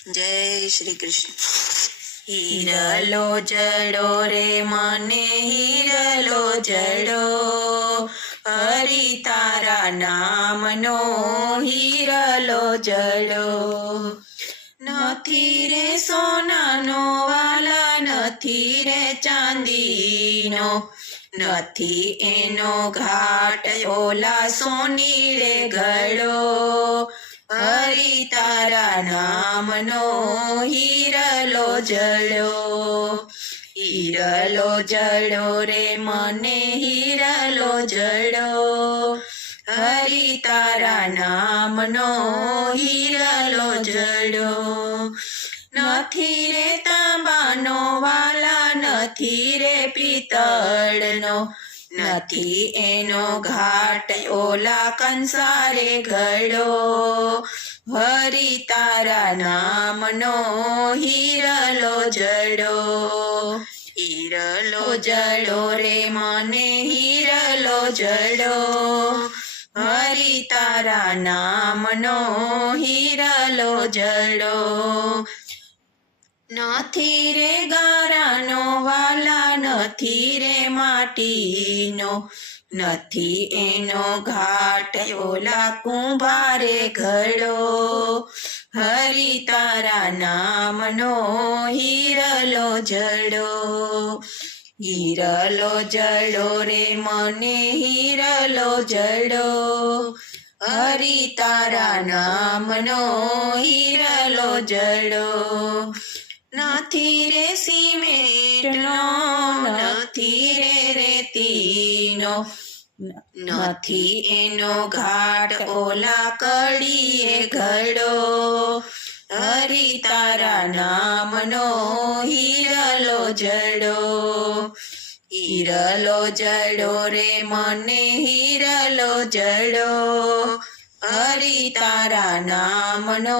जय श्री कृष्ण। हीरलो जड़ो रे मने हीरलो जड़ो, हरि तारा नाम नो हीरलो जड़ो। નથી રે સોનાનો વાલા, નથી રે ચાંદીનો, નથી એનો ઘાટ ઓલા સોની રે ઘડો, હરિ તારા નામનો હીરલો જડો। હીરલો જડો રે મને હીરલો જડો, હરિ તારા નામનો હીરલો જડો। નથી રે તાંબાનો વાલા, નથી રે પિત્તળનો, નથી એનો ઘાટ ઓલા કંસારે ઘડો, હરિ તારા નામનો હીરલો જડો। હીરલો જડો રે મને હીરલો જડો, હરિ તારા નામનો હીરલો જડો। નથી રે ગારાનો વાલા, નથી રે માટીનો, નથી એનો ઘાટ ઓલા કુંભારે ઘડો, હરિ તારા નામનો હીરલો જડો। હીરલો જડો રે મને હીરલો જડો, હરિ તારા નામનો હીરલો જડો। નથી રે સિમેન્ટનો, નથી રે રેતીનો, નથી એનો ઘાટ ઓલા કડીએ ઘડો, હરિ તારા નામનો હીરલો જડો। હીરલો જડો રે મને હીરલો જડો, હરિ તારા નામનો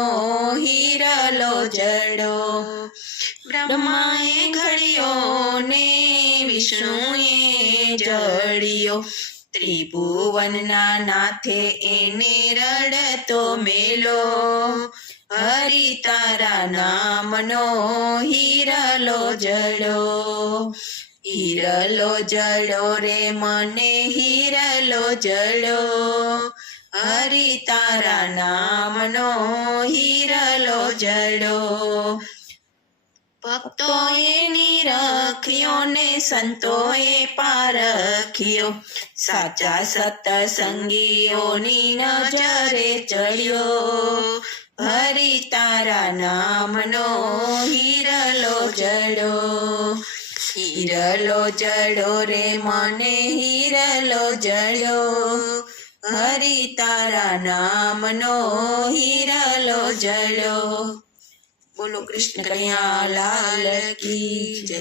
હીરલો જડો। બ્રહ્માએ ઘડ્યો ને વિષ્ણુએ જડ્યો, ત્રિભુવનના નાથે એને રડતો મેલો, હરિ તારા નામનો હીરલો જડો। હીરલો જડો રે મને હીરલો જડો, હરિ તારા નામનો હીરલો જડો। ભક્તોએ નિરખ્યો ને સંતોએ પારખ્યો, સાચા સત્સંગીઓની નજરે ચડ્યો, હરિ તારા નામનો હીરલો જડો। હીરલો જડો રે મને હીરલો જડો, હરિ તારા નામનો હીરલો જડો। બોલો કૃષ્ણ કનૈયા લાલ કી જય।